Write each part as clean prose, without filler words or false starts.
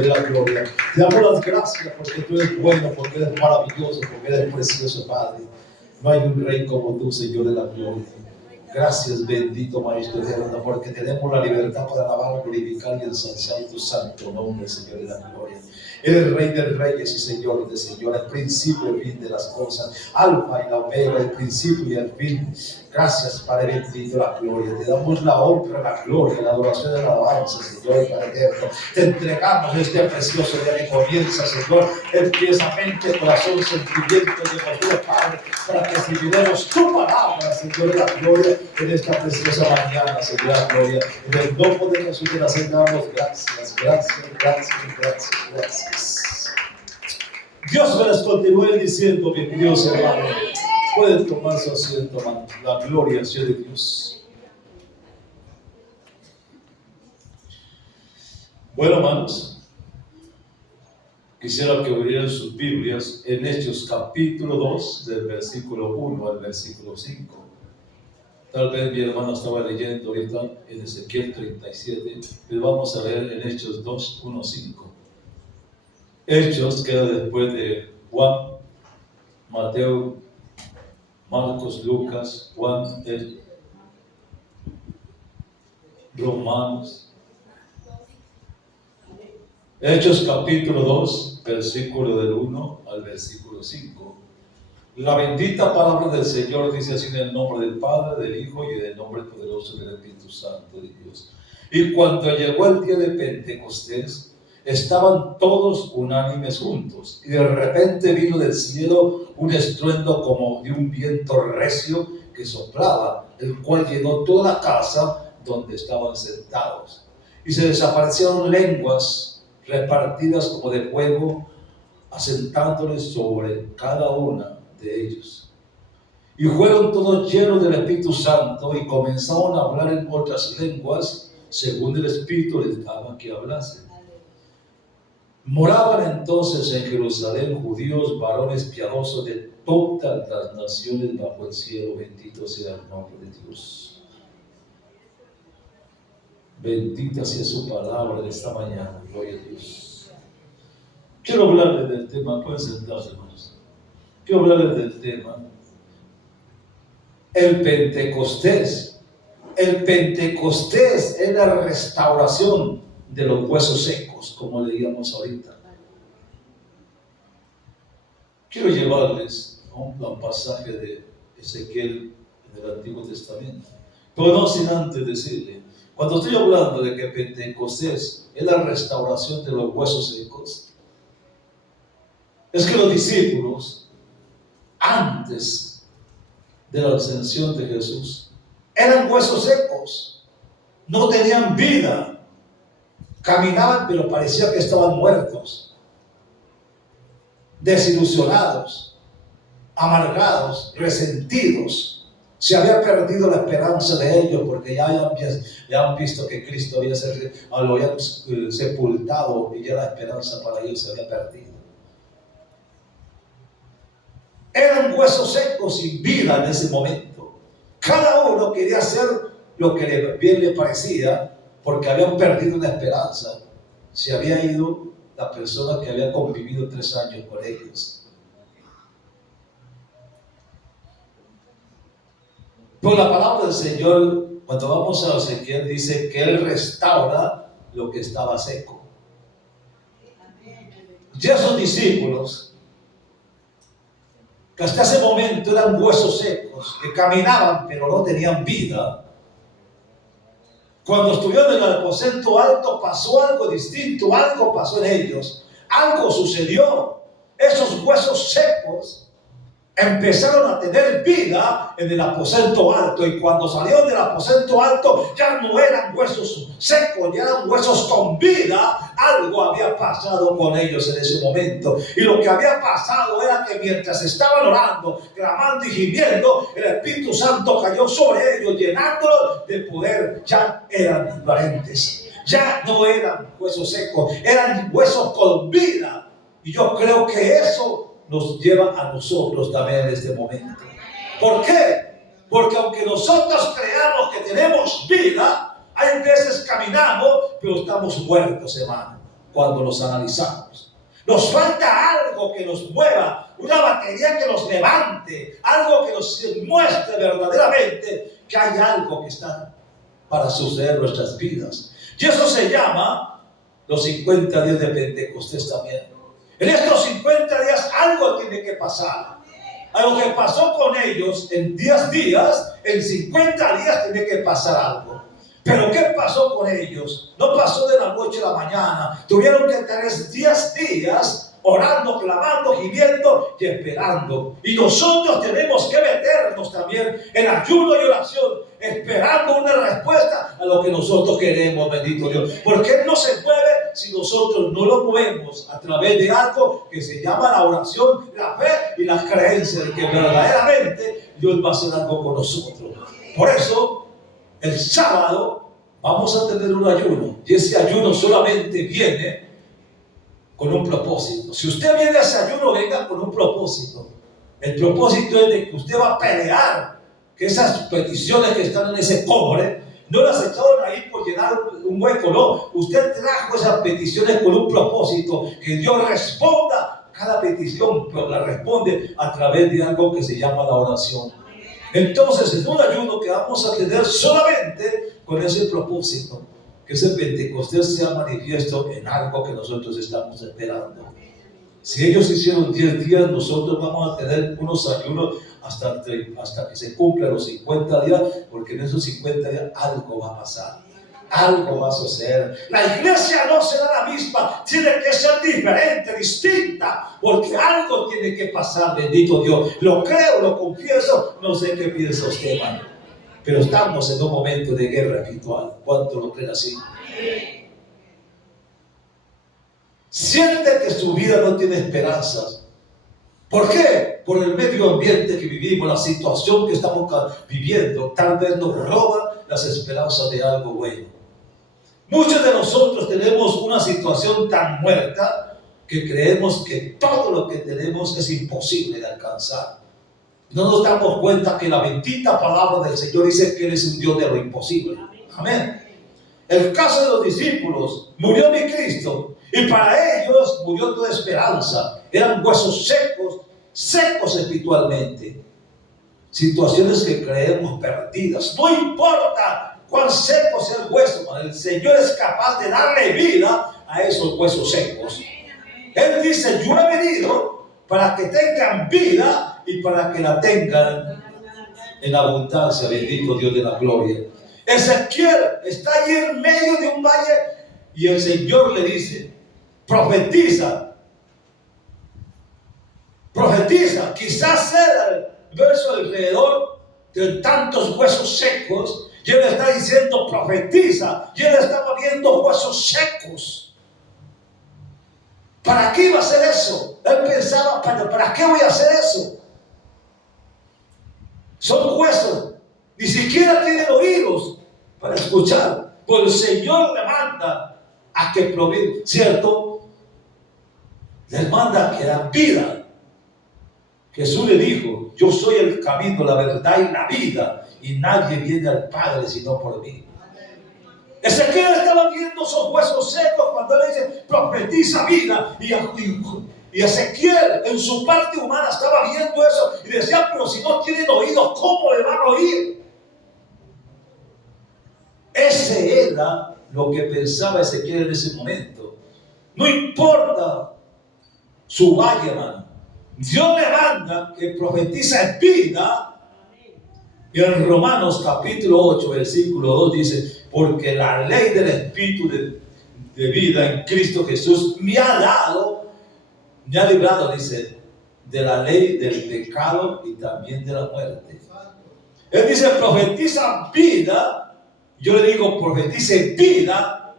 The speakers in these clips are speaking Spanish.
Señor de la gloria. Te damos las gracias porque tú eres bueno, porque eres maravilloso, porque eres precioso, Padre. No hay un rey como tú, Señor de la gloria. Gracias, bendito Maestro eterno, porque tenemos la libertad para alabar, glorificar y ensalzar tu santo nombre, Señor de la gloria. Eres Rey de reyes y Señor de señores, principio y fin de las cosas, alfa y la omega, el principio y el fin. Gracias, Padre bendito, la gloria. Te damos la honra, la gloria, la adoración y la alabanza, Señor Padre eterno. Te entregamos este precioso día que comienza, Señor. Empieza mente, corazón, sentimiento de nosotros, Padre, para que recibiremos tu palabra, Señor de la gloria, en esta preciosa mañana, Señor de la gloria. En el nombre de Jesús te las damos gracias, gracias, gracias, gracias, gracias. Dios me las continúe diciendo, mi Dios hermano. Pueden tomar su asiento, hermano. La gloria sea de Dios. Bueno, hermanos, quisiera que abrieran sus Biblias en Hechos capítulo 2, del versículo 1 al versículo 5. Tal vez mi hermano estaba leyendo ahorita en Ezequiel 37, pero vamos a ver en Hechos 2, 1, 5. Hechos queda después de Juan, Mateo, Marcos, Lucas, Juan, Romanos. Hechos capítulo 2, versículo del 1 al versículo 5. La bendita palabra del Señor dice así: en el nombre del Padre, del Hijo y del nombre poderoso del Espíritu Santo de Dios. Y cuando llegó el día de Pentecostés, estaban todos unánimes juntos, y de repente vino del cielo un estruendo como de un viento recio que soplaba, el cual llenó toda la casa donde estaban sentados. Y se desaparecieron lenguas repartidas como de fuego, asentándoles sobre cada una de ellos. Y fueron todos llenos del Espíritu Santo y comenzaron a hablar en otras lenguas, según el Espíritu les daba que hablasen. Moraban entonces en Jerusalén judíos, varones piadosos de todas las naciones bajo el cielo. Bendito sea el nombre de Dios. Bendita sea su palabra de esta mañana. Gloria a Dios. Quiero hablarles del tema. Pueden sentarse, hermanos. Quiero hablarles del tema. El Pentecostés. El Pentecostés es la restauración de los huesos secos, como leíamos ahorita. Quiero llevarles a un pasaje de Ezequiel en el Antiguo Testamento, pero no sin antes decirle, cuando estoy hablando de que Pentecostés es la restauración de los huesos secos, es que los discípulos, antes de la ascensión de Jesús, eran huesos secos, no tenían vida. Caminaban, pero parecía que estaban muertos, desilusionados, amargados, resentidos. Se había perdido la esperanza de ellos porque ya han visto que Cristo lo había sepultado y ya la esperanza para ellos se había perdido. Eran huesos secos sin vida en ese momento. Cada uno quería hacer lo que bien le parecía, porque habían perdido la esperanza. Se había ido la persona que había convivido 3 años con ellos. Pero la palabra del Señor, cuando vamos a Ezequiel, dice que Él restaura lo que estaba seco. Ya esos discípulos, que hasta ese momento eran huesos secos, que caminaban pero no tenían vida, cuando estuvieron en el aposento alto pasó algo distinto, algo pasó en ellos, algo sucedió. Esos huesos secos empezaron a tener vida en el aposento alto, y cuando salieron del aposento alto ya no eran huesos secos, ya eran huesos con vida. Algo había pasado con ellos en ese momento, y lo que había pasado era que mientras estaban orando, clamando y gimiendo, el Espíritu Santo cayó sobre ellos, llenándolos de poder. Ya eran diferentes, ya no eran huesos secos, eran huesos con vida. Y yo creo que eso nos lleva a nosotros también en este momento. ¿Por qué? Porque aunque nosotros creamos que tenemos vida, hay veces caminamos, pero estamos muertos, hermano. cuando los analizamos. Nos falta algo que nos mueva, una batería que nos levante, algo que nos muestre verdaderamente que hay algo que está para suceder en nuestras vidas. Y eso se llama los 50 días de Pentecostés también. En estos 50 días algo tiene que pasar. Algo que pasó con ellos en 10 días, en 50 días tiene que pasar algo. Pero ¿qué pasó con ellos? No pasó de la noche a la mañana. Tuvieron que tener 10 días orando, clamando, gimiendo y esperando. Y nosotros tenemos que meternos también en ayuno y oración, esperando una respuesta a lo que nosotros queremos, bendito Dios. Porque Él no se mueve si nosotros no lo movemos a través de algo que se llama la oración, la fe y la creencia de que verdaderamente Dios va a hacer algo con nosotros. Por eso, el sábado vamos a tener un ayuno. Y ese ayuno solamente viene con un propósito. Si usted viene a ese ayuno, venga con un propósito. El propósito es de que usted va a pelear que esas peticiones que están en ese cobre no las echaron ahí por llenar un hueco, no. Usted trajo esas peticiones con un propósito, que Dios responda cada petición, pero la responde a través de algo que se llama la oración. Entonces es un ayuno que vamos a tener solamente con ese propósito, que ese Pentecostés sea manifiesto en algo que nosotros estamos esperando. Si ellos hicieron 10 días, nosotros vamos a tener unos ayunos hasta que se cumplan los 50 días, porque en esos 50 días algo va a pasar, algo va a suceder. La iglesia no será la misma, tiene que ser diferente, distinta, porque algo tiene que pasar, bendito Dios. Lo creo, lo confieso, no sé qué piensa usted, hermano, pero estamos en un momento de guerra espiritual. ¿Cuánto lo creen así? Siente que su vida no tiene esperanzas. ¿Por qué? Por el medio ambiente que vivimos, la situación que estamos viviendo, tal vez nos roba las esperanzas de algo bueno. Muchos de nosotros tenemos una situación tan muerta que creemos que todo lo que tenemos es imposible de alcanzar. No nos damos cuenta que la bendita palabra del Señor dice que Él es un Dios de lo imposible. Amén. El caso de los discípulos, murió mi Cristo, y para ellos murió toda esperanza. Eran huesos secos, secos espiritualmente. Situaciones que creemos perdidas. No importa cuán seco sea el hueso, el Señor es capaz de darle vida a esos huesos secos. Él dice: yo he venido para que tengan vida y para que la tengan en abundancia. Bendito Dios de la gloria. Ezequiel está allí en medio de un valle y el Señor le dice: profetiza, profetiza. Quizás sea el verso alrededor de tantos huesos secos, y él está diciendo profetiza, y él estaba viendo huesos secos. ¿Para qué iba a hacer eso? Él pensaba: ¿para qué voy a hacer eso? Son huesos, ni siquiera tienen oídos para escuchar. Pues el Señor le manda a que proveen, ¿cierto? Les manda a que dan vida. Jesús le dijo: yo soy el camino, la verdad y la vida, y nadie viene al Padre sino por mí. Ezequiel estaba viendo esos huesos secos cuando él dice profetiza vida, y Ezequiel en su parte humana estaba viendo eso y decía: pero si no tienen oídos, ¿cómo le van a oír? Ese era lo que pensaba Ezequiel en ese momento. No importa su valle, hermano, Dios le manda que profetiza vida. Y en Romanos capítulo 8 versículo 2 dice: porque la ley del Espíritu de vida en Cristo Jesús me ha dado, me ha librado, dice, de la ley del pecado y también de la muerte. Él dice: profetiza vida. Yo le digo: profetice vida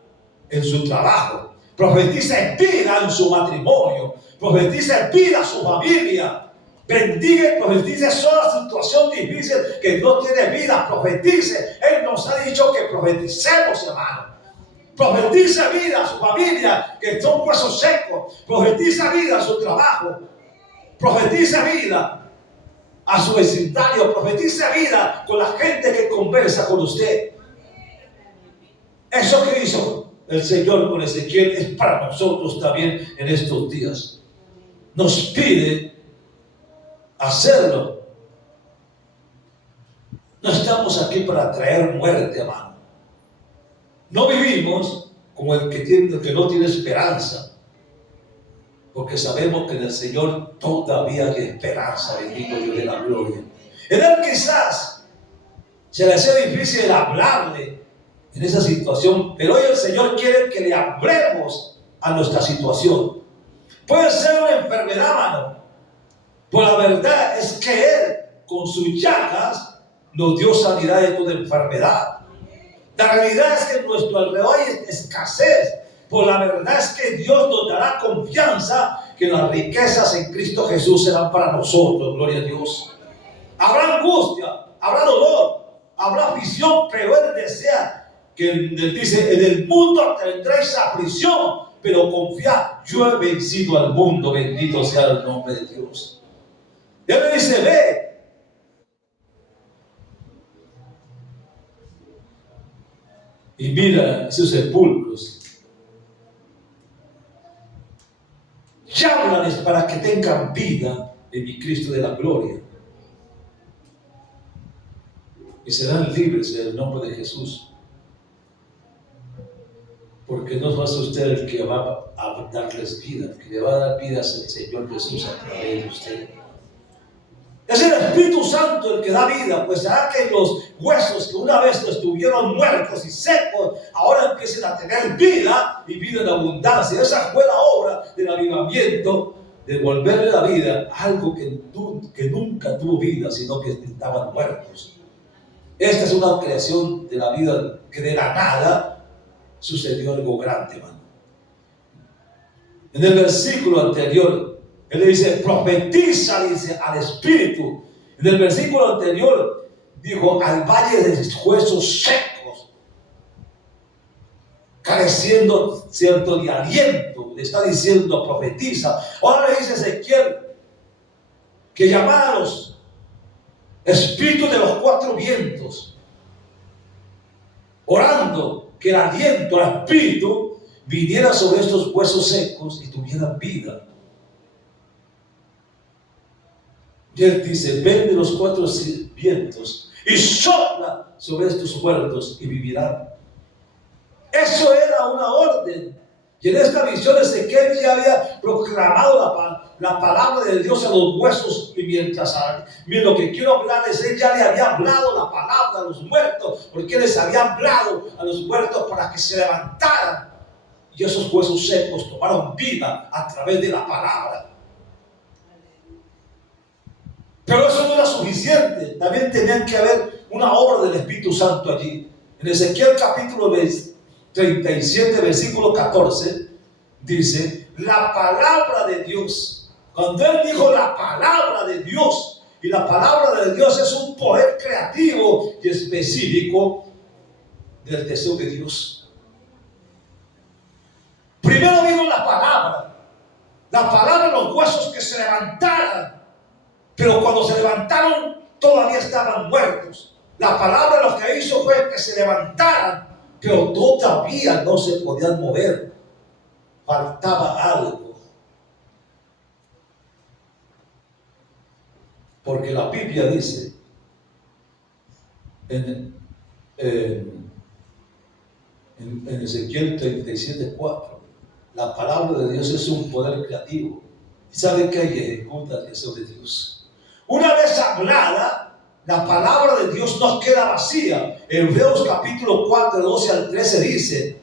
en su trabajo, profetice vida en su matrimonio, profetice vida a su familia. Bendiga y profetice toda situación difícil que no tiene vida. Profetice. Él nos ha dicho que profeticemos, hermano. Profetice vida a su familia, que son huesos secos. Profetice vida a su trabajo. Profetice vida a su vecindario. Profetice vida con la gente que conversa con usted. Eso que hizo el Señor con Ezequiel es para nosotros también en estos días. Nos pide hacerlo. No estamos aquí para traer muerte, hermano. No vivimos como el que no tiene esperanza, porque sabemos que en el Señor todavía hay esperanza. Bendito Dios de la gloria. En Él quizás se le hace difícil hablarle en esa situación, pero hoy el Señor quiere que le hablemos a nuestra situación. Puede ser una enfermedad, mano, pues la verdad es que Él con sus llagas nos dio sanidad de toda enfermedad. La realidad es que en nuestro alrededor hay escasez, pues la verdad es que Dios nos dará confianza que las riquezas en Cristo Jesús serán para nosotros. Gloria a Dios. Habrá angustia, habrá dolor, habrá aflicción, pero Él desea que Él dice: en el mundo tendréis aflicción, pero confía, yo he vencido al mundo. Bendito sea el nombre de Dios. Él le dice: ve y mira esos sepulcros, llámales para que tengan vida en mi Cristo de la gloria, y serán libres en el nombre de Jesús. Porque no va a ser usted el que va a darles vida, el que le va a dar vida es el Señor Jesús a través de usted. Es el Espíritu Santo el que da vida, pues hará que los huesos que una vez estuvieron muertos y secos, ahora empiecen a tener vida y vida en abundancia. Esa fue la obra del avivamiento, de volverle la vida a algo que nunca tuvo vida, sino que estaban muertos. Esta es una creación de la vida que de la nada sucedió algo grande, hermano. En el versículo anterior, Él le dice: profetiza, dice, al Espíritu. En el versículo anterior dijo: al valle de huesos secos, careciendo cierto de aliento. Le está diciendo: profetiza. Ahora le dice Ezequiel que llamara a los espíritus de los cuatro vientos, orando que el aliento, el espíritu, viniera sobre estos huesos secos y tuvieran vida. Y Él dice: ven de los cuatro vientos y sopla sobre estos muertos y vivirán. Eso era una orden. Y en esta visión Ezequiel ya había proclamado la palabra de Dios a los huesos. Y mientras lo que quiero hablarles, Él ya le había hablado la palabra a los muertos, porque les había hablado a los muertos para que se levantaran. Y esos huesos secos tomaron vida a través de la palabra. Pero eso no era suficiente. También tenían que haber una obra del Espíritu Santo allí. En Ezequiel capítulo 37, versículo 14, dice: la palabra de Dios. Cuando Él dijo la palabra de Dios, y la palabra de Dios es un poder creativo y específico del deseo de Dios. Primero vino la palabra en los huesos que se levantaran, pero cuando se levantaron todavía estaban muertos. La palabra lo que hizo fue que se levantaran, pero todavía no se podían mover. Faltaba algo. Porque la Biblia dice en Ezequiel 37:4, la palabra de Dios es un poder creativo. ¿Y sabe qué hay que ejecutar el deseo de Dios? Una vez hablada, la palabra de Dios no queda vacía. Hebreos capítulo 4, 12 al 13 dice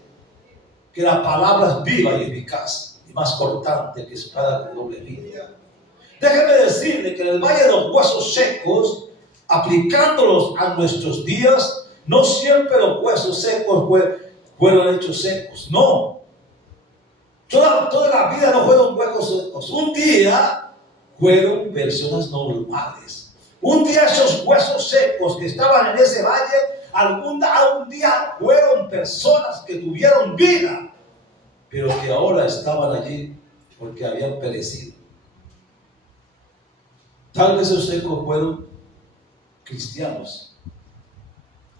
que la palabra es viva y eficaz y más cortante que espada de doble filo. Déjeme decirle que en el valle de los huesos secos, aplicándolos a nuestros días, no siempre los huesos secos fueron hechos secos. No. Toda la vida no fueron huesos secos. Un día fueron personas normales. Un día esos huesos secos que estaban en ese valle, un día fueron personas que tuvieron vida, pero que ahora estaban allí porque habían perecido. Tal vez esos secos fueron cristianos.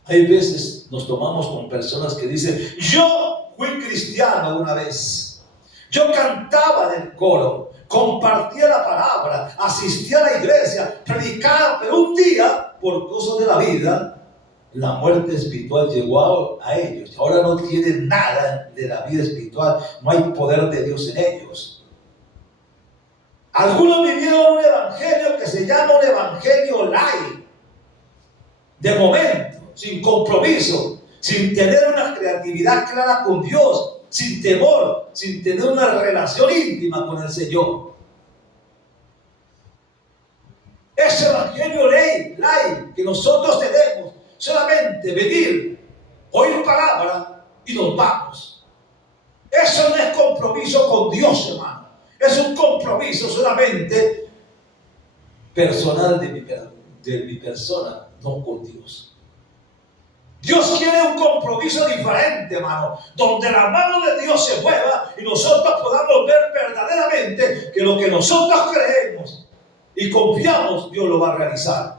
Hay veces nos tomamos con personas que dicen: yo fui cristiano una vez. Yo cantaba en el coro, compartía la palabra, asistía a la iglesia, predicaba, pero un día, por cosas de la vida, la muerte espiritual llegó a ellos. Ahora no tienen nada de la vida espiritual, no hay poder de Dios en ellos. Algunos vivieron un evangelio que se llama un evangelio light, de momento, sin compromiso, sin tener una creatividad clara con Dios, sin temor, sin tener una relación íntima con el Señor. Ese evangelio light que nosotros tenemos, solamente venir, oír palabra y nos vamos. Eso no es compromiso con Dios, hermano. Es un compromiso solamente personal de mi persona, no con Dios. Dios quiere un compromiso diferente, hermano, donde la mano de Dios se mueva y nosotros podamos ver verdaderamente que lo que nosotros creemos y confiamos, Dios lo va a realizar.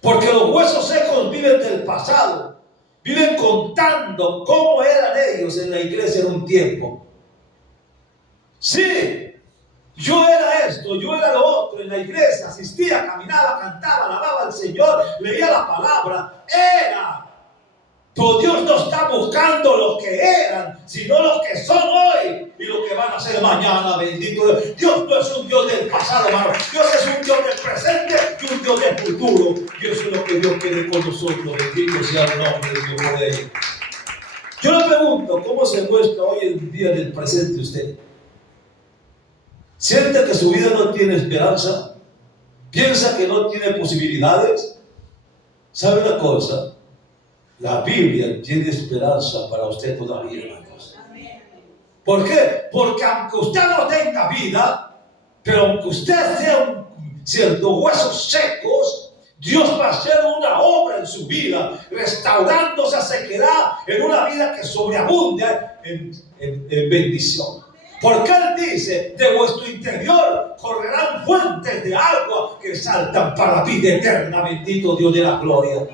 Porque los huesos secos viven del pasado, viven contando cómo eran ellos en la iglesia en un tiempo. Sí, yo era esto, yo era lo otro en la iglesia, asistía, caminaba, cantaba, alababa al Señor, leía la palabra, era. Pero Dios no está buscando los que eran, sino los que son hoy y los que van a ser mañana, bendito Dios. Dios no es un Dios del pasado, hermano. Dios es un Dios del presente y un Dios del futuro. Y eso es lo que Dios quiere con nosotros. Bendito sea el nombre de Dios por él. Yo le pregunto, ¿cómo se muestra hoy en día en el presente usted? ¿Siente que su vida no tiene esperanza? ¿Piensa que no tiene posibilidades? ¿Sabe una cosa? La Biblia tiene esperanza para usted todavía, hermanos. ¿Por qué? Porque aunque usted no tenga vida, pero aunque usted sea ciertos huesos secos, Dios va a hacer una obra en su vida, restaurando esa sequedad en una vida que sobreabunde en bendición. Porque Él dice, de vuestro interior correrán fuentes de agua que saltan para vida eterna, bendito Dios de la gloria.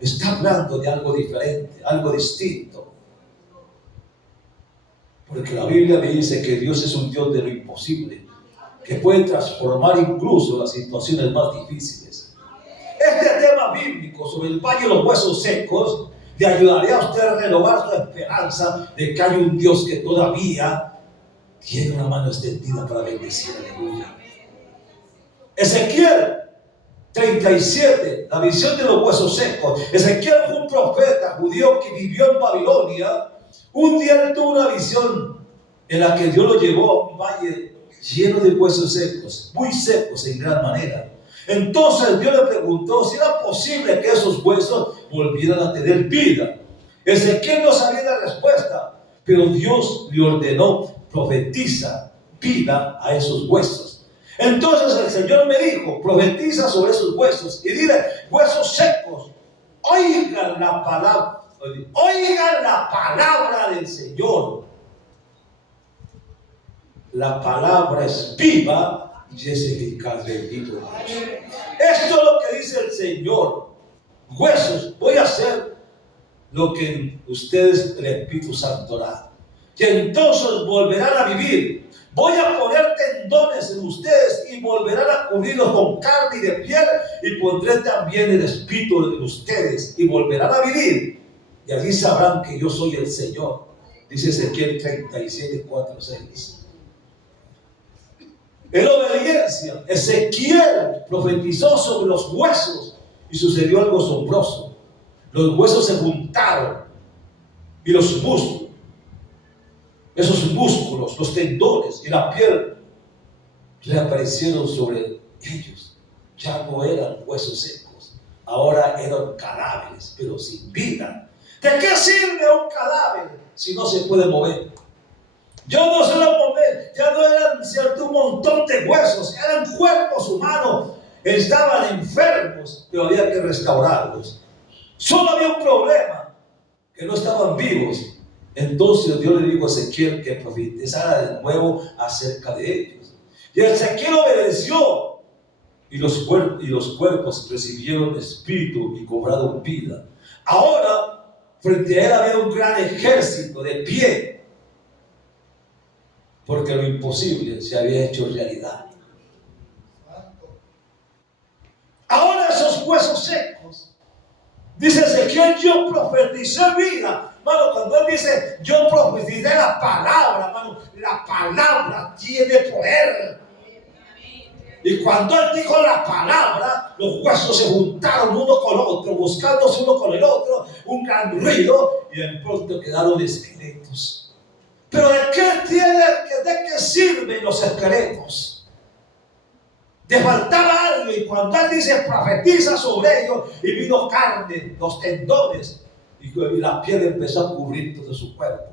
Está hablando de algo diferente, algo distinto. Porque la Biblia me dice que Dios es un Dios de lo imposible, que puede transformar incluso las situaciones más difíciles. Este tema bíblico sobre el valle de los huesos secos le ayudaría a usted a renovar su esperanza de que hay un Dios que todavía tiene una mano extendida para bendecir. Aleluya. Ezequiel 37, la visión de los huesos secos. Ezequiel fue un profeta judío que vivió en Babilonia. Un día él tuvo una visión en la que Dios lo llevó a un valle lleno de huesos secos, muy secos en gran manera. Entonces Dios le preguntó si era posible que esos huesos volvieran a tener vida. Ezequiel no sabía la respuesta, pero Dios le ordenó: profetiza vida a esos huesos. Entonces el Señor me dijo: profetiza sobre esos huesos y dile: huesos secos, oigan la palabra del Señor. La palabra es viva y es eficaz, bendito Dios. Esto es lo que dice el Señor: huesos, voy a hacer lo que ustedes, el Espíritu Santo, hará, que entonces volverán a vivir. Voy a poner tendones en ustedes y volverán a cubrirlos con carne y de piel, y pondré también el espíritu en ustedes y volverán a vivir. Y allí sabrán que yo soy el Señor. Dice Ezequiel 37, 4, 6. En obediencia, Ezequiel profetizó sobre los huesos y sucedió algo asombroso. Los huesos se juntaron y los músculos, esos músculos, los tendones y la piel reaparecieron sobre ellos. Ya no eran huesos secos, ahora eran cadáveres, pero sin vida. ¿De qué sirve un cadáver si no se puede mover? Ya no se lo mover, ya no eran cierto un montón de huesos, eran cuerpos humanos, estaban enfermos, pero había que restaurarlos. Solo había un problema, que no estaban vivos. Entonces Dios le dijo a Ezequiel que profetizara de nuevo acerca de ellos. Y Ezequiel obedeció, y los cuerpos recibieron espíritu y cobraron vida. Ahora Frente a él había un gran ejército de pie, porque lo imposible se había hecho realidad. Ahora esos huesos secos, dice Ezequiel, yo profeticé vida. Hermano, cuando él dice yo profeticé la palabra, hermano, la palabra tiene poder. Y cuando él dijo la palabra, los huesos se juntaron uno con otro, buscándose uno con el otro, un gran ruido, y de pronto quedaron esqueletos. Pero ¿de qué sirven los esqueletos? Le faltaba algo, y cuando él dice profetiza sobre ellos, y vino carne, los tendones, y la piel empezó a cubrir todo su cuerpo.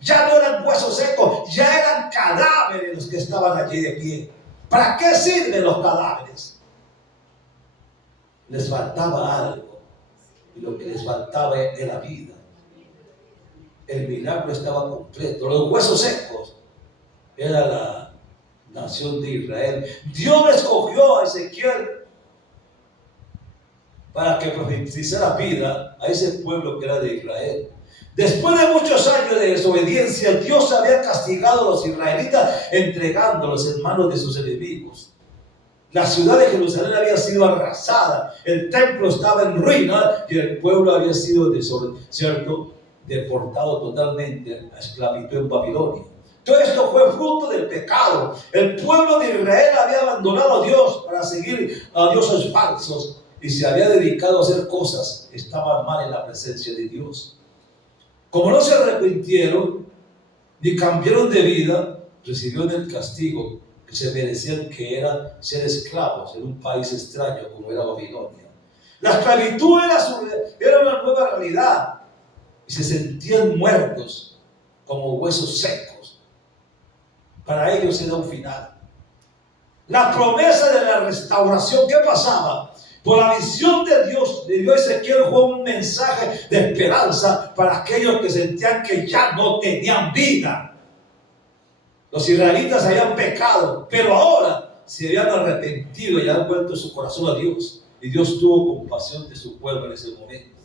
Ya no eran huesos secos, ya eran cadáveres los que estaban allí de pie. ¿Para qué sirven los cadáveres? Les faltaba algo, y lo que les faltaba era vida. El milagro estaba completo. Los huesos secos era la nación de Israel. Dios escogió a Ezequiel para que profetizara vida a ese pueblo que era de Israel. Después de muchos años de desobediencia, Dios había castigado a los israelitas entregándolos en manos de sus enemigos. La ciudad de Jerusalén había sido arrasada, el templo estaba en ruina y el pueblo había sido deportado totalmente a esclavitud en Babilonia. Todo esto fue fruto del pecado. El pueblo de Israel había abandonado a Dios para seguir a dioses falsos y se había dedicado a hacer cosas que estaban mal en la presencia de Dios. Como no se arrepintieron ni cambiaron de vida, recibieron el castigo que se merecían, que era ser esclavos en un país extraño como era Babilonia. La esclavitud era una nueva realidad y se sentían muertos como huesos secos. Para ellos era un final. La promesa de la restauración, ¿qué pasaba? Por la visión de Dios, le dio a Ezequiel fue un mensaje de esperanza para aquellos que sentían que ya no tenían vida. Los israelitas habían pecado, pero ahora se habían arrepentido y habían vuelto su corazón a Dios. Y Dios tuvo compasión de su pueblo en ese momento.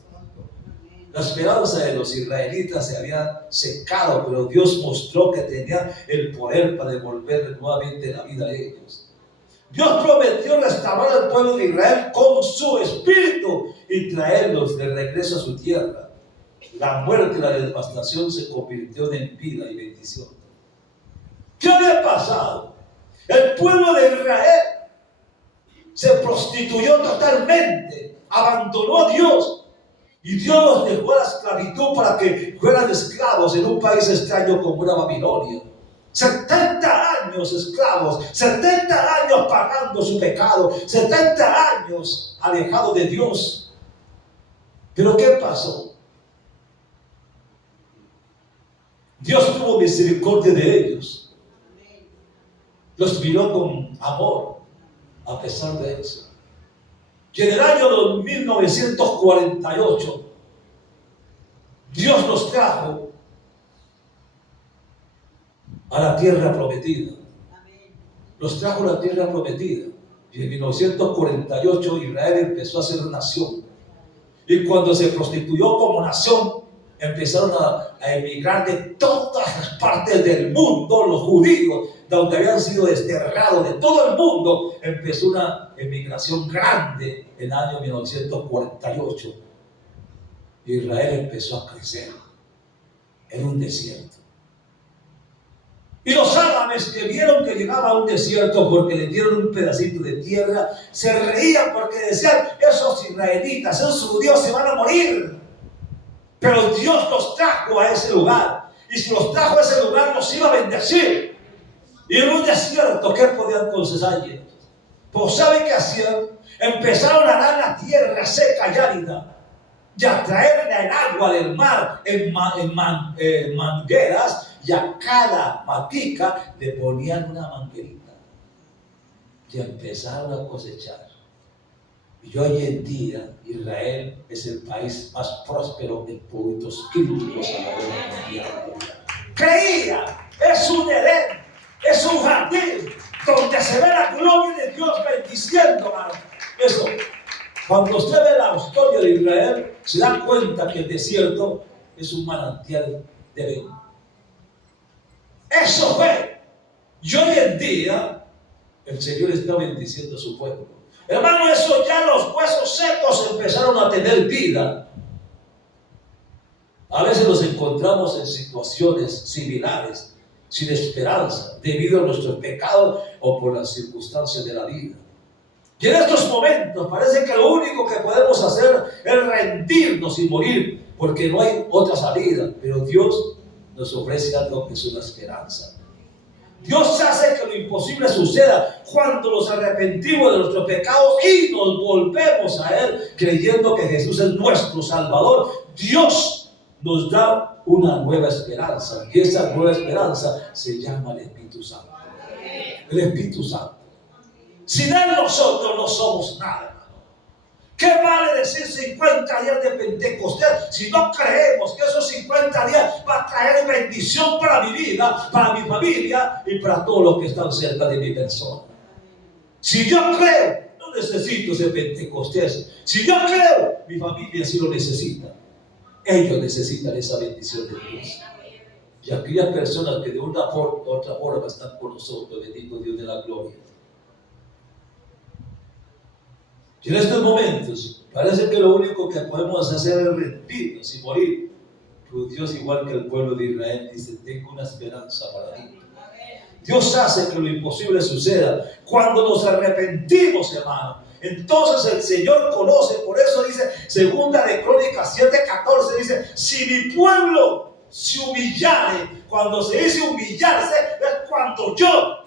La esperanza de los israelitas se había secado, pero Dios mostró que tenía el poder para devolverle nuevamente la vida a ellos. Dios prometió restaurar al pueblo de Israel con su espíritu y traerlos de regreso a su tierra. La muerte y la devastación se convirtió en vida y bendición. ¿Qué había pasado? El pueblo de Israel se prostituyó totalmente, abandonó a Dios y Dios los dejó a la esclavitud para que fueran esclavos en un país extraño como era Babilonia. 70 años esclavos, 70 años pagando su pecado, 70 años alejados de Dios. Pero ¿qué pasó? Dios tuvo misericordia de ellos. Los miró con amor a pesar de eso. Y en el año 1948 Dios los trajo a la tierra prometida. Los trajo a la tierra prometida. Y en 1948 Israel empezó a ser nación. Y cuando se constituyó como nación, empezaron a emigrar de todas las partes del mundo, los judíos, donde habían sido desterrados de todo el mundo. Empezó una emigración grande en el año 1948. Israel empezó a crecer en un desierto. Y los árabes que vieron que llegaba a un desierto porque le dieron un pedacito de tierra, se reían porque decían, esos israelitas, esos judíos se van a morir. Pero Dios los trajo a ese lugar. Y si los trajo a ese lugar, los iba a bendecir. Y en un desierto, ¿qué podían concesar ellos? Pues ¿saben qué hacían? Empezaron a dar la tierra seca y árida y a traerle el agua del mar en mangueras, y a cada matica le ponían una manguerita y empezaron a cosechar. Y hoy en día Israel es el país más próspero en puntos críticos a la hora mundial. Creía, es un Edén, es un jardín donde se ve la gloria de Dios bendiciendo, hermano. Eso. Cuando usted ve la historia de Israel, se da cuenta que el desierto es un manantial de vida. Eso fue. Y hoy en día, el Señor está bendiciendo a su pueblo. Hermano, eso ya los huesos secos empezaron a tener vida. A veces nos encontramos en situaciones similares, sin esperanza, debido a nuestros pecados o por las circunstancias de la vida. Y en estos momentos parece que lo único que podemos hacer es rendirnos y morir, porque no hay otra salida. Pero Dios nos ofrece algo que es una esperanza. Dios hace que lo imposible suceda cuando nos arrepentimos de nuestros pecados y nos volvemos a Él, creyendo que Jesús es nuestro Salvador. Dios nos da una nueva esperanza, y esa nueva esperanza se llama el Espíritu Santo. El Espíritu Santo. Sin Él nosotros no somos nada, hermano. ¿Qué vale decir 50 días de Pentecostés si no creemos que esos 50 días va a traer bendición para mi vida, para mi familia y para todos los que están cerca de mi persona? Si yo creo, no necesito ese Pentecostés. Si yo creo, mi familia sí lo necesita. Ellos necesitan esa bendición de Dios. Y aquellas personas que de una u otra forma están con nosotros, bendito Dios de la gloria. Y en estos momentos parece que lo único que podemos hacer es rendirnos y morir. Pero Dios, igual que el pueblo de Israel, dice: tengo una esperanza para ti. Dios hace que lo imposible suceda cuando nos arrepentimos, hermano. Entonces el Señor conoce. Por eso dice segunda de Crónicas 7:14, dice: si mi pueblo se humillare. Cuando se dice humillarse es cuando yo,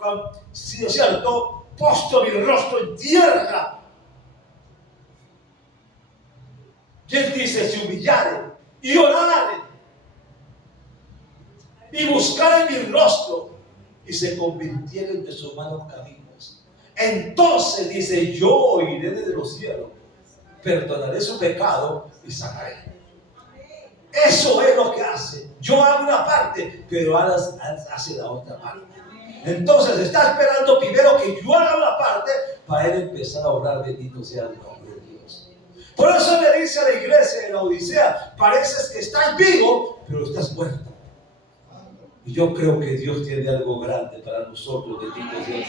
si es cierto, posto mi rostro en tierra. Y Él dice: si humillare y orare y buscar en mi rostro y se convirtieren de sus malos caminos, entonces dice: yo oiré desde los cielos, perdonaré su pecado y sanaré. Eso es lo que hace. Yo hago una parte, pero hace la otra parte. Entonces está esperando primero que yo haga una parte para Él empezar a orar. Bendito sea el nombre de Dios. Por eso le dice a la iglesia de la Odisea: pareces que estás vivo, pero estás muerto. Y yo creo que Dios tiene algo grande para nosotros, bendito Dios.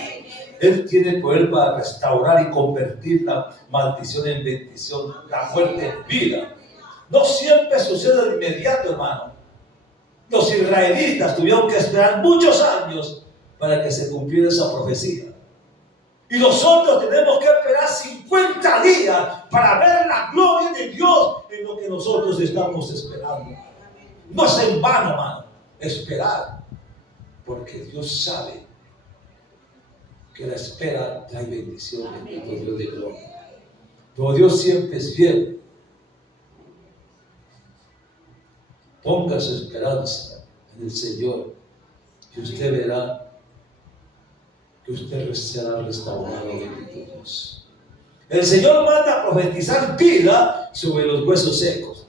Él tiene poder para restaurar y convertir la maldición en bendición, la muerte en vida. No siempre sucede de inmediato, hermano. Los israelitas tuvieron que esperar muchos años para que se cumpliera esa profecía. Y nosotros tenemos que esperar 50 días para ver la gloria de Dios en lo que nosotros estamos esperando. No es en vano, hermano, esperar, porque Dios sabe que la espera trae bendición, bendito Dios de gloria. Pero Dios siempre es fiel. Ponga su esperanza en el Señor y usted verá que usted será restaurado, bendito Dios. El Señor manda a profetizar vida sobre los huesos secos.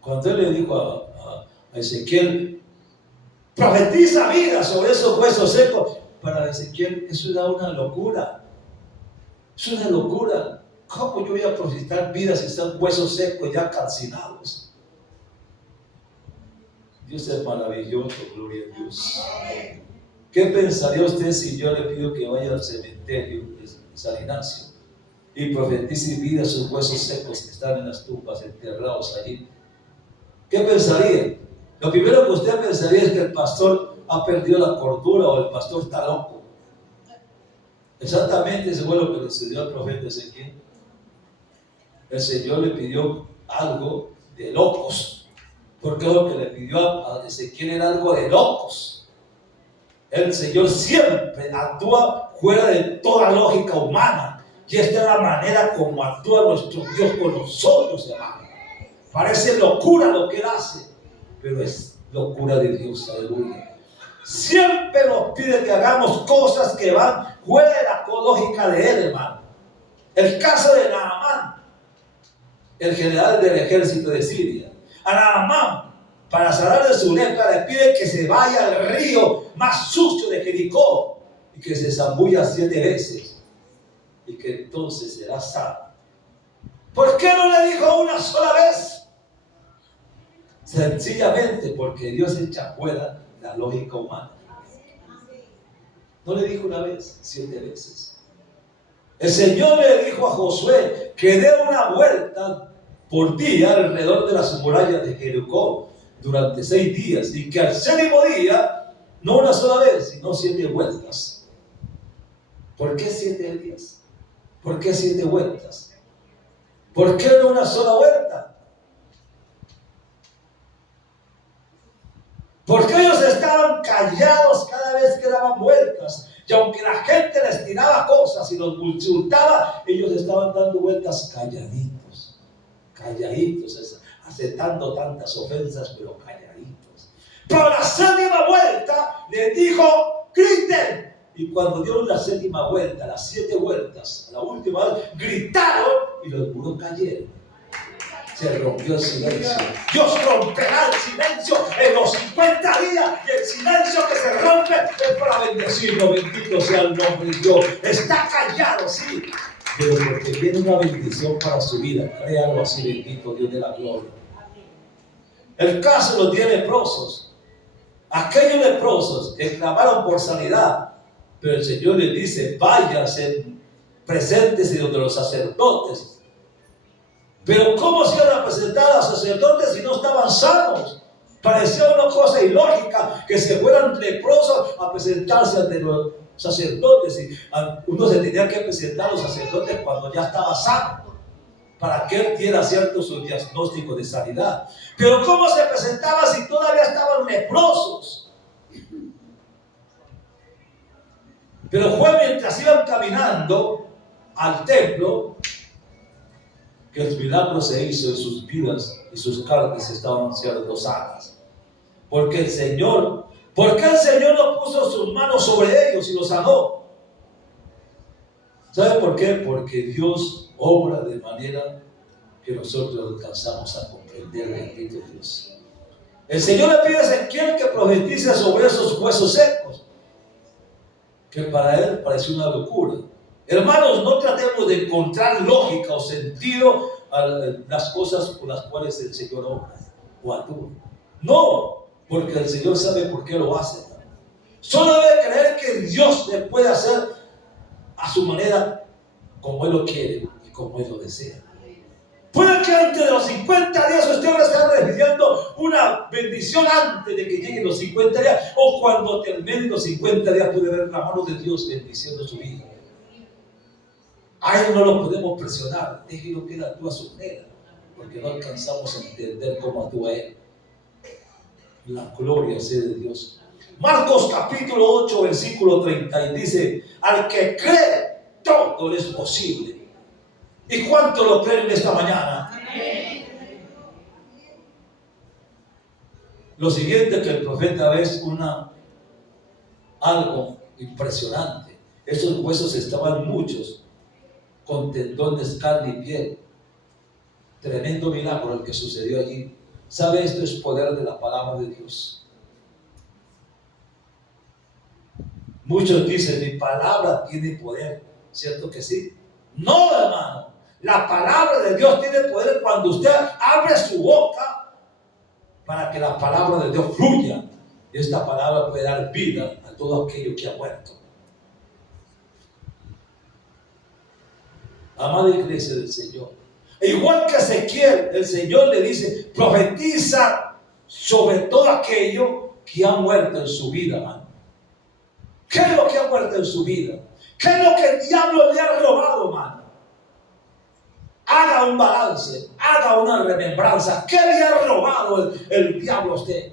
Cuando Él le dijo a Ezequiel: profetiza vida sobre esos huesos secos, para Ezequiel eso era una locura. Es una locura. ¿Cómo yo voy a profetizar vida si están huesos secos ya calcinados? Dios es maravilloso, gloria a Dios. ¿Qué pensaría usted si yo le pido que vaya al cementerio de San Ignacio y profetice vida a sus huesos secos que están en las tumbas enterrados allí? ¿Qué pensaría? Lo primero que usted pensaría es que el pastor ha perdido la cordura o el pastor está loco. Exactamente eso fue lo que le sucedió al profeta Ezequiel. El Señor le pidió algo de locos. Porque lo que le pidió a Ezequiel era algo de locos. El Señor siempre actúa fuera de toda lógica humana. Y esta es la manera como actúa nuestro Dios con nosotros, hermano. Parece locura lo que Él hace, pero es locura de Dios, aleluya. Siempre nos pide que hagamos cosas que van fuera de la lógica de Él, hermano. El caso de Naamán, el general del ejército de Siria. A Naamán, para sanar de su lepra, le pide que se vaya al río más sucio de Jericó y que se zambulla 7 veces. y que entonces será sano. ¿Por qué no le dijo una sola vez? Sencillamente porque Dios echa fuera la lógica humana. No le dijo una vez, 7 veces. El Señor le dijo a Josué que dé una vuelta por día alrededor de las murallas de Jericó durante 6 días, y que al 7º día, no una sola vez, sino 7 vueltas. ¿Por qué 7 días? ¿Por qué 7 vueltas? ¿Por qué no una sola vuelta? Porque ellos estaban callados cada vez que daban vueltas. Y aunque la gente les tiraba cosas y los insultaba, ellos estaban dando vueltas calladitos. Calladitos, aceptando tantas ofensas, pero calladitos. Pero la 7ª vuelta les dijo, griten. Y cuando dieron la 7ª vuelta, las 7 vueltas, la última vez, gritaron y los muros cayeron. Se rompió el silencio. Dios romperá el silencio en los 50 días, y el silencio que se rompe es para bendecirlo. Bendito sea el nombre de Dios. Está callado, sí, pero porque tiene una bendición para su vida. Créalo así, bendito Dios de la gloria. El caso de los 10 leprosos. Aquellos leprosos que clamaron por sanidad, pero el Señor les dice, váyanse, preséntense donde los sacerdotes. Pero ¿cómo se iban a presentar a los sacerdotes si no estaban sanos? Parecía una cosa ilógica que se fueran leprosos a presentarse ante los sacerdotes. Y uno se tenía que presentar a los sacerdotes cuando ya estaba sano, para que él diera cierto su diagnóstico de sanidad. Pero ¿cómo se presentaba si todavía estaban leprosos? Pero fue mientras iban caminando al templo que el milagro se hizo en sus vidas y sus carnes estaban siendo sanas. Porque el Señor no puso sus manos sobre ellos y los sanó. ¿Sabe por qué? Porque Dios obra de manera que nosotros alcanzamos a comprender, bendito Dios. El Señor le pide a Ezequiel que profetice sobre esos huesos secos, que para él pareció una locura. Hermanos, no tratemos de encontrar lógica o sentido a las cosas por las cuales el Señor obra o actúa. No, porque el Señor sabe por qué lo hace. Solo debe creer que Dios le puede hacer a su manera, como Él lo quiere y como Él lo desea. Puede que antes de los 50 días usted ahora esté recibiendo una bendición antes de que lleguen los 50 días, o cuando terminen los 50 días puede ver la mano de Dios bendiciendo su vida. A Él no lo podemos presionar, déjelo que Él actúe a su manera, porque no alcanzamos a entender cómo actúa Él. La gloria sea de Dios. Marcos capítulo 8 versículo 30 y dice, al que cree todo es posible. ¿Y cuánto lo creen esta mañana? Amén. Lo siguiente que el profeta ve es algo impresionante. Esos huesos estaban muchos con tendones, carne y piel. Tremendo milagro el que sucedió allí. ¿Sabe? Esto es poder de la palabra de Dios. Muchos dicen, mi palabra tiene poder. ¿Cierto que sí? No, hermano. La palabra de Dios tiene poder cuando usted abre su boca para que la palabra de Dios fluya. Y esta palabra puede dar vida a todo aquello que ha muerto. Amada iglesia del Señor, e igual que Ezequiel, el Señor le dice, profetiza sobre todo aquello que ha muerto en su vida, hermano. ¿Qué es lo que ha muerto en su vida? ¿Qué es lo que el diablo le ha robado, hermano? Haga un balance, haga una remembranza. ¿Qué le ha robado el diablo a usted?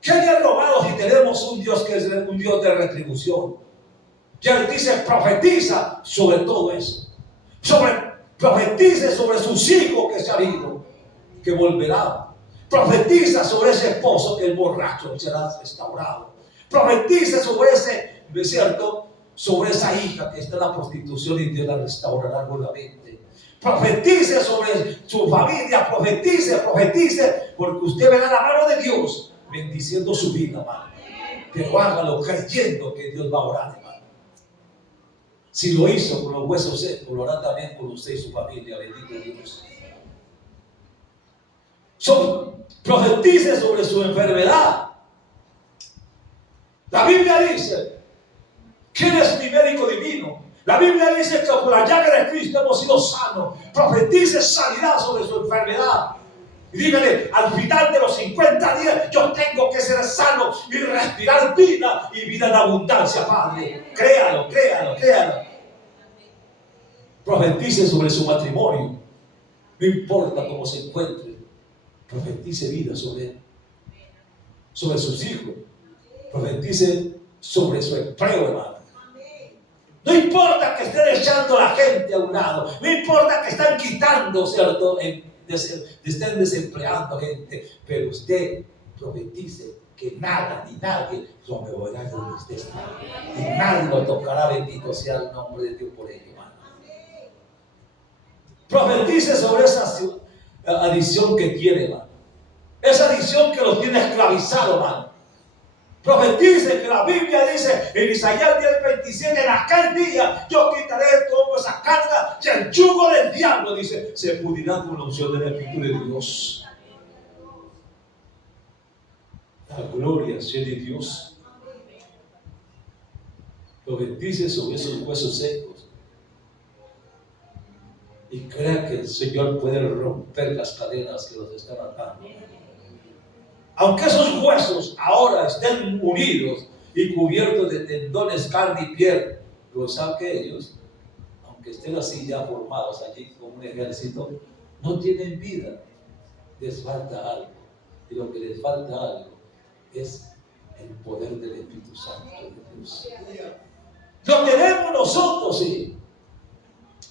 ¿Qué le ha robado si tenemos un Dios que es un Dios de retribución? Y Él dice, profetiza sobre todo eso. Profetice sobre sus hijos que se han ido, que volverán. Profetiza sobre ese esposo que el borracho será restaurado. Profetiza sobre ese desierto, sobre esa hija que está en la prostitución y Dios la restaurará nuevamente. Profetice sobre su familia, profetice, porque usted verá la mano de Dios bendiciendo su vida, hermano. Pero hágalo creyendo que Dios va a orar, hermano. Si lo hizo con los huesos secos, lo hará también con usted y su familia. Bendito Dios. Profetice sobre su enfermedad. La Biblia dice: ¿quién es mi médico divino? La Biblia dice que por la llaga de Cristo hemos sido sanos. Profetice sanidad sobre su enfermedad. Y dígale: al final de los 50 días yo tengo que ser sano y respirar vida y vida en abundancia, Padre. Créalo, créalo, créalo. Profetice sobre su matrimonio. No importa cómo se encuentre. Profetice vida sobre él, sobre sus hijos. Profetice sobre su empleo, hermano. No importa que estén echando a la gente a un lado. No importa que están quitando, ¿cierto? Estén desempleando gente. Pero usted profetice que nada ni nadie lo moverá de donde usted está. Y nadie lo tocará. Bendito sea el nombre de Dios por ello, hermano. Profetice sobre esa adicción que tiene, hermano. Esa adicción que lo tiene esclavizado, hermano. Profetice que la Biblia dice en Isaías 10:27: en aquel día yo quitaré de toda esa carga y el yugo del diablo, dice, se pudrirá con la unción del Espíritu de Dios. La gloria sea de Dios. Profetice sobre esos huesos secos. Y crea que el Señor puede romper las cadenas que los están atando. Aunque esos huesos ahora estén unidos y cubiertos de tendones, carne y piel, lo saben que ellos, aunque estén así ya formados allí como un ejército, no tienen vida. Les falta algo. Y lo que les falta algo es el poder del Espíritu Santo de Dios. Lo tenemos nosotros, sí.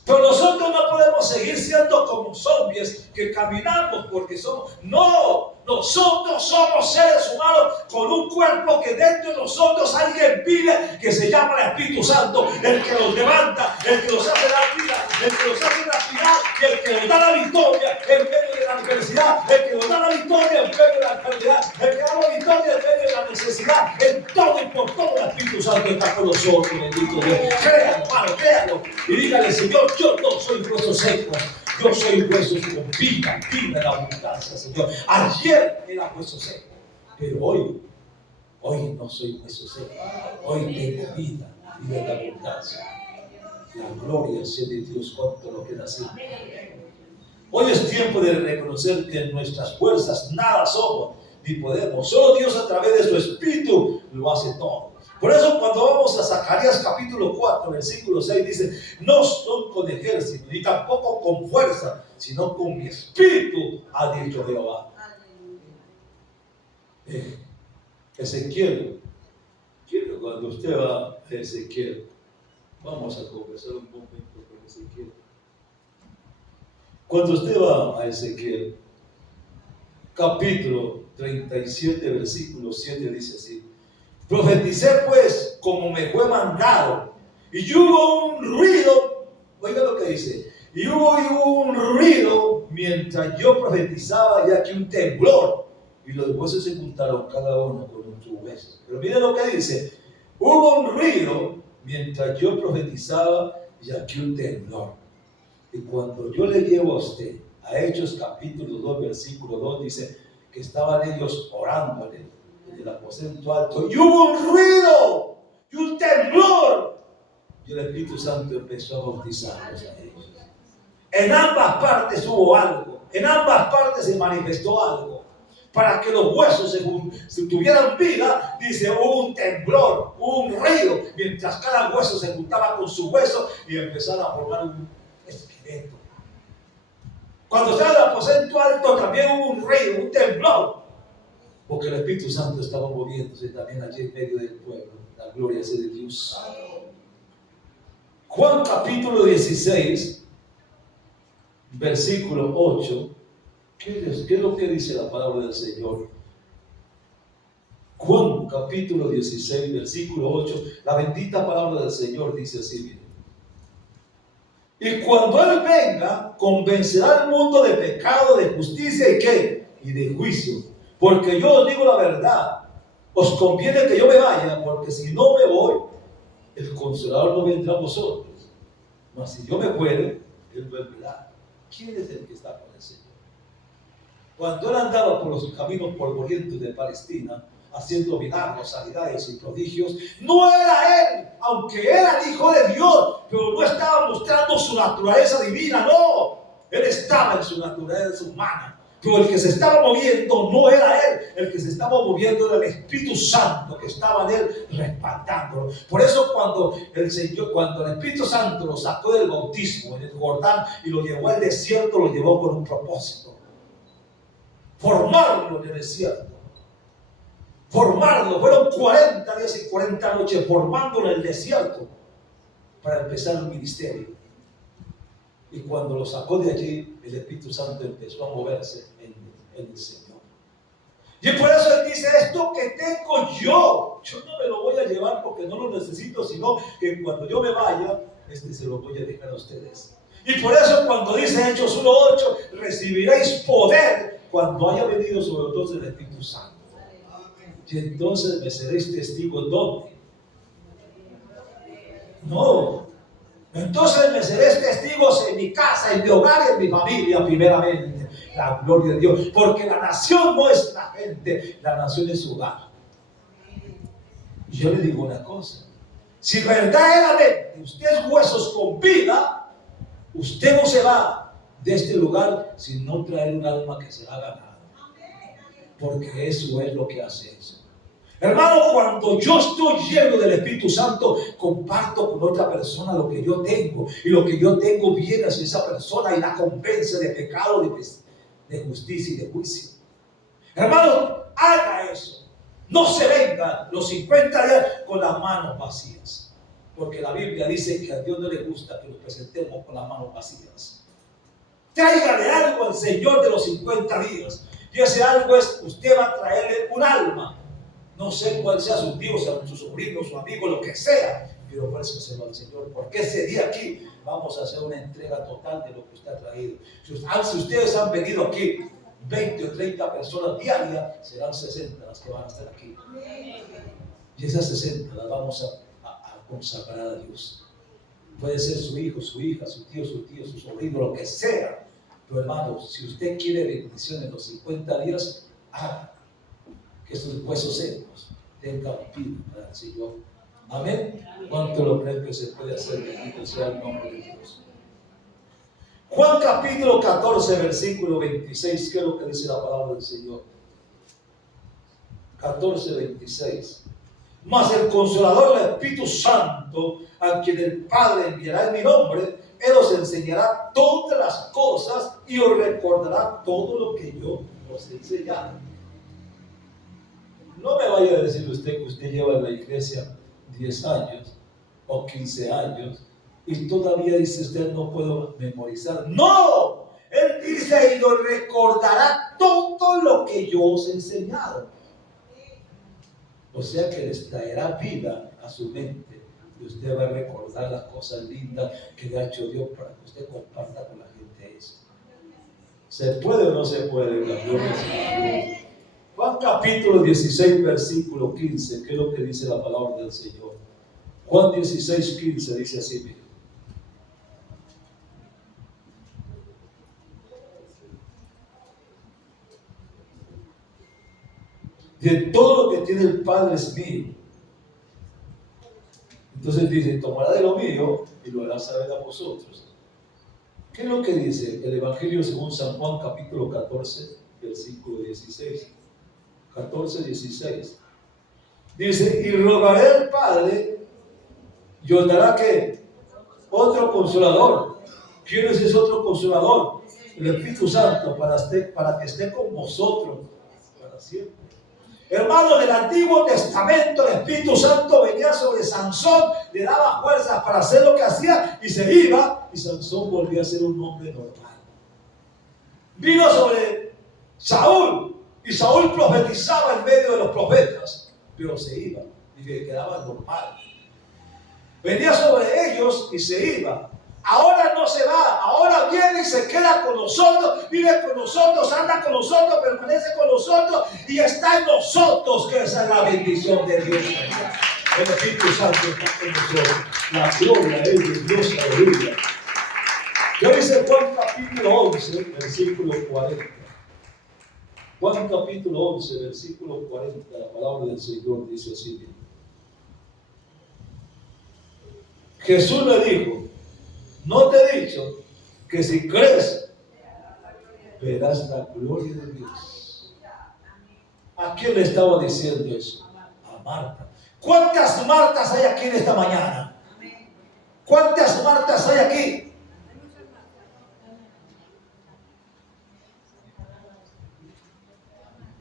Pero nosotros no podemos seguir siendo como zombies que caminamos porque somos. No, nosotros somos seres humanos con un cuerpo que dentro de nosotros alguien vive, que se llama el Espíritu Santo, el que nos levanta, el que nos hace dar vida, el que nos hace respirar y el que nos da la victoria en medio de la adversidad, el que nos da la victoria en medio de la enfermedad, el que da la victoria en medio de la necesidad. En todo y por todo el Espíritu Santo está con nosotros, bendito Dios. Créanlo, hermano, créanlo. Y dígale: Señor, yo no soy hueso seco. Yo soy hueso con vida, vida en abundancia, Señor. Ayer era hueso seco, pero hoy no soy hueso seco. Hoy tengo vida, vida en abundancia. La gloria sea de Dios, cuanto lo queda así. Hoy es tiempo de reconocer que en nuestras fuerzas nada somos ni podemos. Solo Dios, a través de su Espíritu, lo hace todo. Por eso cuando vamos a Zacarías capítulo 4, versículo 6, dice: no son con ejército, ni tampoco con fuerza, sino con mi Espíritu, ha dicho Jehová. Ezequiel, quiero cuando usted va a Ezequiel, vamos a conversar un momento con Ezequiel. Cuando usted va a Ezequiel, capítulo 37, versículo 7, dice así: profeticé pues como me fue mandado, y hubo un ruido, oiga lo que dice, y hubo un ruido mientras yo profetizaba, y aquí un temblor, y los huesos se juntaron cada uno con su hueso. Pero mire lo que dice: hubo un ruido mientras yo profetizaba, y aquí un temblor. Y cuando yo le llevo a usted a Hechos capítulo 2, versículo 2, dice que estaban ellos orando en el aposento alto, y hubo un ruido y un temblor, y el Espíritu Santo empezó a bautizarlos a ellos. En ambas partes hubo algo, en ambas partes se manifestó algo. Para que los huesos se tuvieran vida, dice, hubo un temblor, hubo un ruido, mientras cada hueso se juntaba con su hueso y empezaron a formar un esqueleto. Cuando estaba en el aposento alto también hubo un ruido, un temblor, porque el Espíritu Santo estaba moviéndose también allí en medio del pueblo. La gloria sea de Dios. Juan capítulo 16, versículo 8. ¿Qué es lo que dice la palabra del Señor? Juan capítulo 16, versículo 8. La bendita palabra del Señor dice así: miren. Y cuando Él venga, convencerá al mundo de pecado, de justicia y ¿qué? Y de juicio. Porque yo os digo la verdad, os conviene que yo me vaya, porque si no me voy, el Consolador no vendrá a vosotros. Mas si yo me muero, Él volverá. ¿Quién es el que está con el Señor? Cuando Él andaba por los caminos polvorientos de Palestina, haciendo milagros, sanidades y prodigios, no era Él, aunque era el Hijo de Dios, pero no estaba mostrando su naturaleza divina, no. Él estaba en su naturaleza humana. Pero el que se estaba moviendo no era Él, el que se estaba moviendo era el Espíritu Santo que estaba en Él respaldándolo. Por eso cuando el Espíritu Santo lo sacó del bautismo en el Jordán y lo llevó al desierto, lo llevó con un propósito: formarlo en el desierto. Formarlo, fueron 40 días y 40 noches formándolo en el desierto para empezar el ministerio. Y cuando lo sacó de allí, el Espíritu Santo empezó a moverse en el Señor. Y por eso Él dice: esto que tengo yo no me lo voy a llevar porque no lo necesito, sino que cuando yo me vaya, se lo voy a dejar a ustedes. Y por eso cuando dice Hechos 1:8, recibiréis poder cuando haya venido sobre vosotros el Espíritu Santo. Y entonces me seréis testigos. ¿Dónde? No. Entonces me seréis testigos en mi casa, en mi hogar y en mi familia, primeramente. La gloria de Dios. Porque la nación no es la gente, la nación es su hogar. Y yo le digo una cosa: si verdaderamente usted es huesos con vida, usted no se va de este lugar sin no traer un alma que se ha ganado. Porque eso es lo que hace eso. Hermano, cuando yo estoy lleno del Espíritu Santo, comparto con otra persona lo que yo tengo. Y lo que yo tengo viene hacia esa persona y la convence de pecado, de justicia y de juicio. Hermano, haga eso. No se venga los 50 días con las manos vacías. Porque la Biblia dice que a Dios no le gusta que nos presentemos con las manos vacías. Tráigale algo al Señor de los 50 días. Y ese algo es: usted va a traerle un alma. No sé cuál sea su tío, sea su sobrino, su amigo, lo que sea, pero ofréceselo al Señor, porque ese día aquí vamos a hacer una entrega total de lo que usted ha traído. Si ustedes han venido aquí 20 o 30 personas diarias, serán 60 las que van a estar aquí. Y esas 60 las vamos a consagrar a Dios. Puede ser su hijo, su hija, su tío, su sobrino, lo que sea. Pero hermano, si usted quiere bendición en los 50 días, haga que estos huesos secos tengan vida para el Señor. Amén. ¿Cuánto lo creen que se puede hacer? Bendito sea el nombre de Dios. Juan capítulo 14, versículo 26. ¿Qué es lo que dice la palabra del Señor? 14, 26. Mas el Consolador, el Espíritu Santo, a quien el Padre enviará en mi nombre, Él os enseñará todas las cosas y os recordará todo lo que yo os he enseñado. No me vaya a decir usted que usted lleva en la iglesia 10 años o 15 años y todavía dice usted: no puedo memorizar. ¡No! Él dice: y nos recordará todo lo que yo os he enseñado. O sea que les traerá vida a su mente y usted va a recordar las cosas lindas que le ha hecho Dios para que usted comparta con la gente eso. ¿Se puede o no se puede? La gloria del Señor. Juan capítulo 16, versículo 15, ¿qué es lo que dice la palabra del Señor? Juan 16, 15 dice así: mire. De todo lo que tiene el Padre es mío. Entonces dice: tomará de lo mío y lo hará saber a vosotros. ¿Qué es lo que dice el Evangelio según San Juan capítulo 14, versículo 16? 14, 16. Dice: y rogaré al Padre y os dará ¿qué? Otro consolador. ¿Quién es ese otro consolador? El Espíritu Santo, para que esté con vosotros para siempre. Hermanos, del Antiguo Testamento el Espíritu Santo venía sobre Sansón, le daba fuerzas para hacer lo que hacía y se iba, y Sansón volvía a ser un hombre normal. Vino sobre Saúl, y Saúl profetizaba en medio de los profetas, pero se iba y le quedaba normal. Venía sobre ellos y se iba. Ahora no se va, ahora viene y se queda con nosotros, vive con nosotros, anda con nosotros, permanece con nosotros y está en nosotros, que esa es la bendición de Dios. El Espíritu Santo está con nosotros. La gloria es de Dios, aleluya. ¿Qué dice Juan capítulo 11, versículo 40? Juan capítulo 11, versículo 40, la palabra del Señor dice así. Jesús le dijo, no te he dicho que si crees, verás la gloria de Dios. ¿A quién le estaba diciendo eso? A Marta. ¿Cuántas Martas hay aquí en esta mañana? ¿Cuántas Martas hay aquí?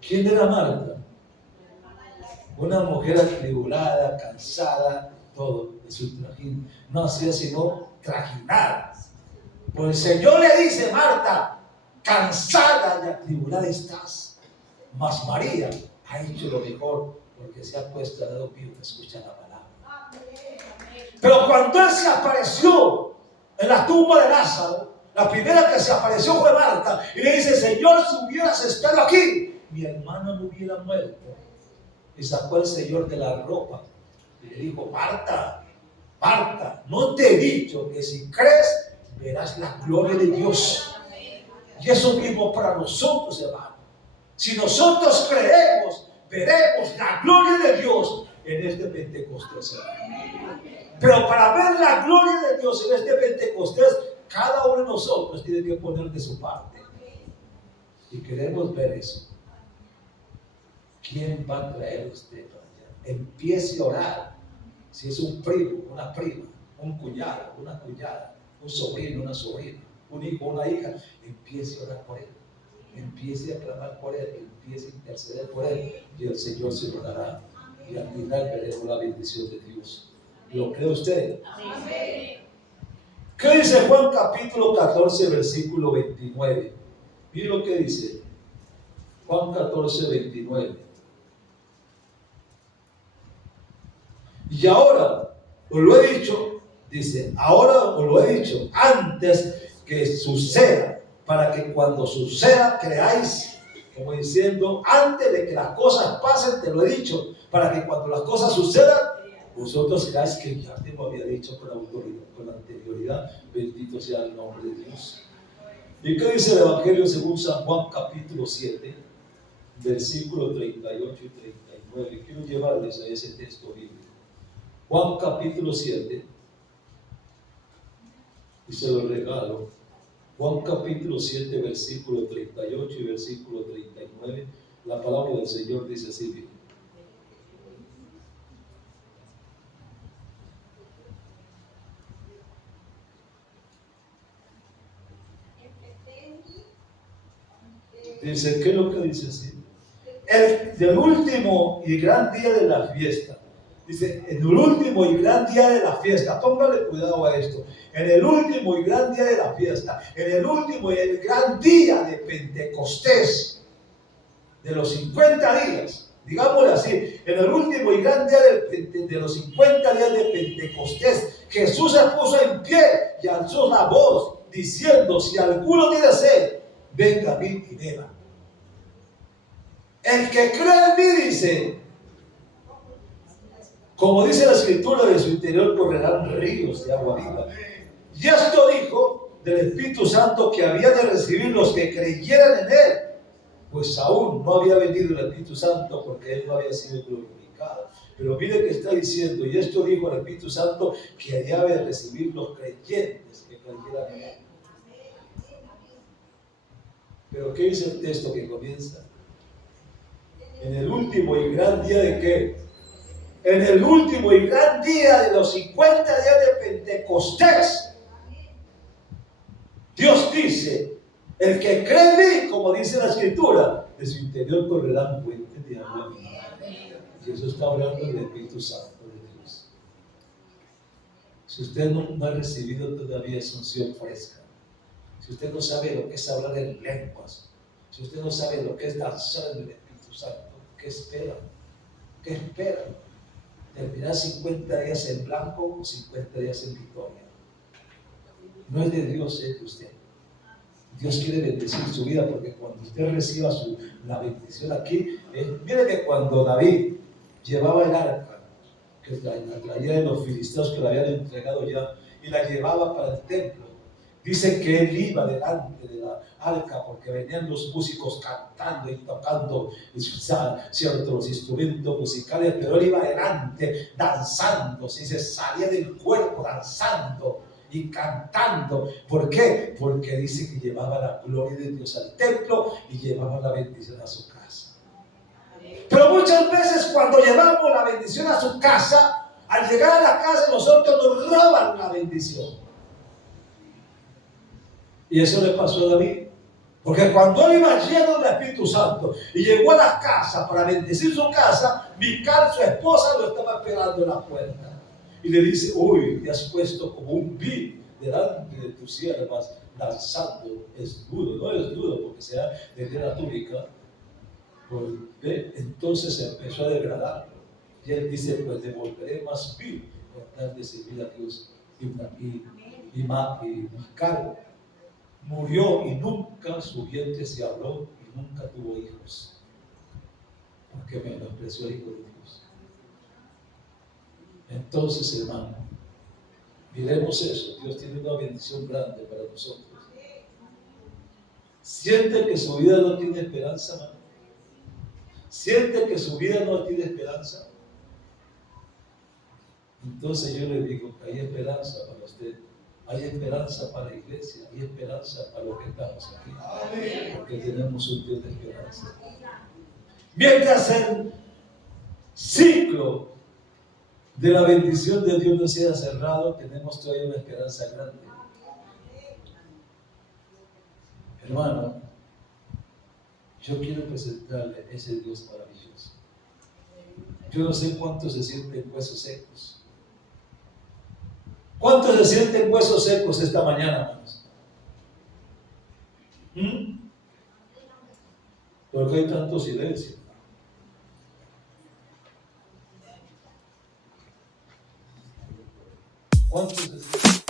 ¿Quién era Marta? Una mujer atribulada, cansada, todo de su trajín. No hacía sino trajinar. Pues el Señor le dice, Marta, cansada y atribulada estás. Mas María ha hecho lo mejor porque se ha puesto al lado mío que escucha la palabra. Pero cuando Él se apareció en la tumba de Lázaro, la primera que se apareció fue Marta y le dice, Señor, si hubieras estado aquí, mi hermano no hubiera muerto. Y sacó el Señor de la ropa y le dijo, Marta, Marta, no te he dicho que si crees verás la gloria de Dios. Y eso mismo para nosotros, hermano. Si nosotros creemos, veremos la gloria de Dios en este Pentecostés, hermano. Pero para ver la gloria de Dios en este Pentecostés, cada uno de nosotros tiene que poner de su parte. Y queremos ver eso. ¿Quién va a traer usted para allá? Empiece a orar. Si es un primo, una prima, un cuñado, una cuñada, un sobrino, una sobrina, un hijo, una hija, empiece a orar por él. Empiece a clamar por él, empiece a interceder por él y el Señor se lo dará. Y al final veremos la bendición de Dios. ¿Lo cree usted? Amén. ¿Qué dice Juan capítulo 14, versículo 29? Mire lo que dice. Juan 14, 29. Y ahora os lo he dicho, dice, ahora os lo he dicho antes que suceda, para que cuando suceda creáis, como diciendo, antes de que las cosas pasen, te lo he dicho, para que cuando las cosas sucedan, vosotros creáis que ya te lo había dicho con autoridad, con anterioridad. Bendito sea el nombre de Dios. ¿Y qué dice el Evangelio según San Juan capítulo 7, versículo 38 y 39? Quiero llevarles a ese texto bíblico. Juan capítulo 7, y se lo regalo. Juan capítulo 7, versículo 38 y versículo 39. La palabra del Señor dice así: bien. Dice, ¿qué es lo que dice así? El último y gran día de la fiesta. Dice, en el último y gran día de la fiesta, póngale cuidado a esto, en el último y gran día de la fiesta, en el último y el gran día de Pentecostés, de los 50 días, digámoslo así, en el último y gran día de los 50 días de Pentecostés, Jesús se puso en pie y alzó la voz, diciendo, si alguno tiene sed, venga a mí y beba. El que cree en mí, dice, como dice la Escritura, de su interior correrán ríos de agua viva. Y esto dijo del Espíritu Santo que había de recibir los que creyeran en él, pues aún no había venido el Espíritu Santo porque él no había sido glorificado. Pero mire que está diciendo, y esto dijo el Espíritu Santo que había de recibir los creyentes que creyeran en él. Pero ¿qué dice el texto que comienza? En el último y gran día de ¿qué? En el último y gran día de los 50 días de Pentecostés, Dios dice, el que cree en mí, como dice la Escritura, de su interior correrán fuentes de agua viva. Y eso está hablando del Espíritu Santo de Dios. Si usted no ha recibido todavía esa unción fresca, si usted no sabe lo que es hablar en lenguas, si usted no sabe lo que es danzar en el Espíritu Santo, ¿qué espera? ¿Qué espera? ¿Terminar 50 días en blanco o 50 días en victoria? No es de Dios, es de usted. Dios quiere bendecir su vida, porque cuando usted reciba la bendición aquí, mire que cuando David llevaba el arca, que la traía de los filisteos que la habían entregado ya, y la llevaba para el templo, Dice que él iba delante de la arca porque venían los músicos cantando y tocando ciertos instrumentos musicales, pero él iba adelante danzando, se salía del cuerpo danzando y cantando. ¿Por qué? Porque dice que llevaba la gloria de Dios al templo y llevaba la bendición a su casa. Pero muchas veces cuando llevamos la bendición a su casa, al llegar a la casa nosotros nos roban la bendición. Y eso le pasó a David. Porque cuando él iba lleno del Espíritu Santo y llegó a la casa para bendecir su casa, Mical, su esposa, lo estaba esperando en la puerta. Y le dice: uy, te has puesto como un vid delante de tus siervas, danzando. Es duro, no es duro porque sea de la túnica. Entonces se empezó a degradar. Y él dice: pues devolveré más vid con tal de servir a Dios. Y Mical murió y nunca su vientre se abrió y nunca tuvo hijos, porque menospreció el Hijo de Dios. Entonces, hermano, miremos eso. Dios tiene una bendición grande para nosotros. Siente que su vida no tiene esperanza, hermano. Siente que su vida no tiene esperanza. Entonces yo le digo que hay esperanza para usted. Hay esperanza para la iglesia, hay esperanza para los que estamos aquí. Porque tenemos un Dios de esperanza. Mientras el ciclo de la bendición de Dios no sea cerrado, tenemos todavía una esperanza grande. Hermano, yo quiero presentarle ese Dios maravilloso. Yo no sé cuántos se sienten huesos secos. ¿Cuántos se sienten huesos secos esta mañana, hermanos? ¿Por qué hay tanto silencio? ¿Cuántos se sienten?